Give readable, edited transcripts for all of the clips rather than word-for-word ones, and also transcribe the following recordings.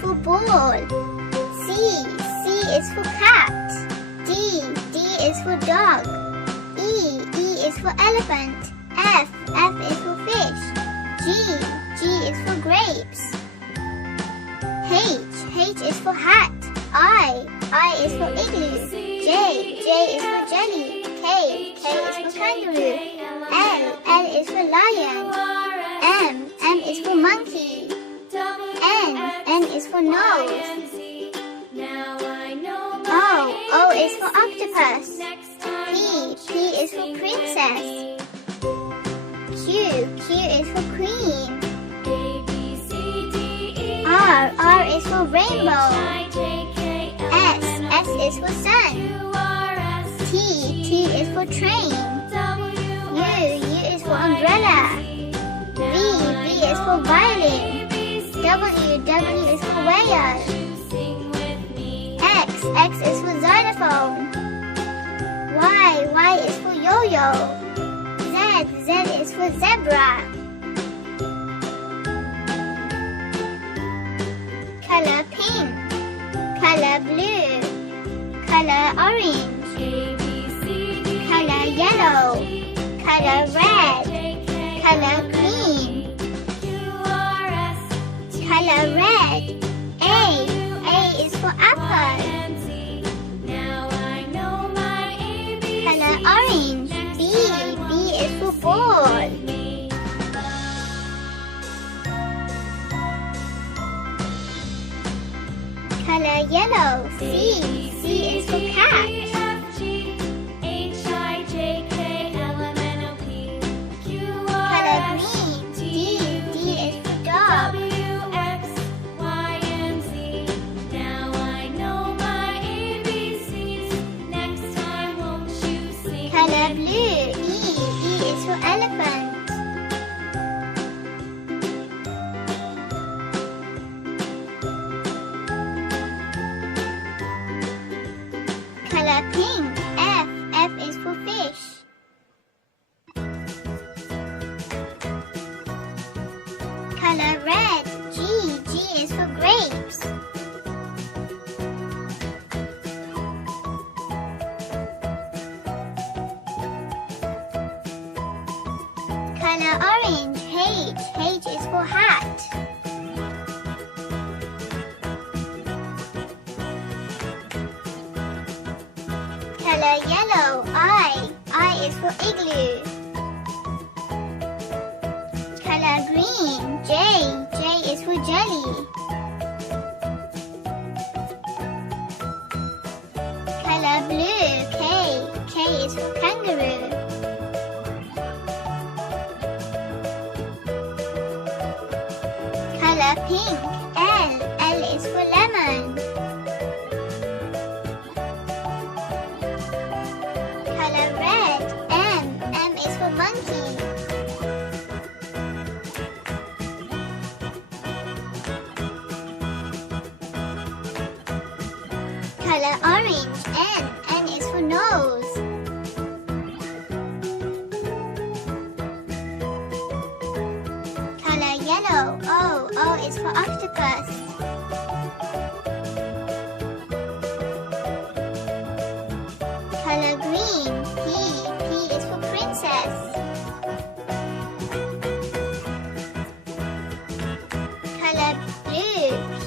for ball. C is for cat. D is for dog. E is for elephant. F is for fish. G is for grapes. H is for hat. I is for igloo. J is for jelly. K is for kangaroo. L is for lion. M is for monkey. N is for nose. O is for octopus. P is for princess. Q is for queen. R is for rainbow. S is for sun. T is for train. U is for umbrella. V is for violin. W is for whale. X is for xylophone. Y is for yo-yo. Z is for zebra. Color pink. Color blue. Color orange. Color yellow. Color red. Color green. Color red. A is for apple. Color orange. B is for ball. Color yellow. C is for cat. Color green. D is for dog. Color blue. E is for elephant. Color pink. F is for fish. Color red. G is for grapes. Color orange. H is for hat. Color yellow. I is for igloo. Color green. J is for jelly. Color blue. K is for kangaroo. Color pink. L is for lemon. Color red. M is for monkey. Color orange. N is for nose. Color yellow. O is for octopus. Color green. P is for princess. Color blue. Q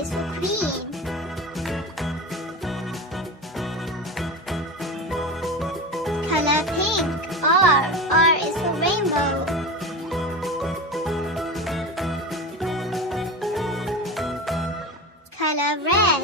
is for queen. Color pink. R is for rainbow. Color red.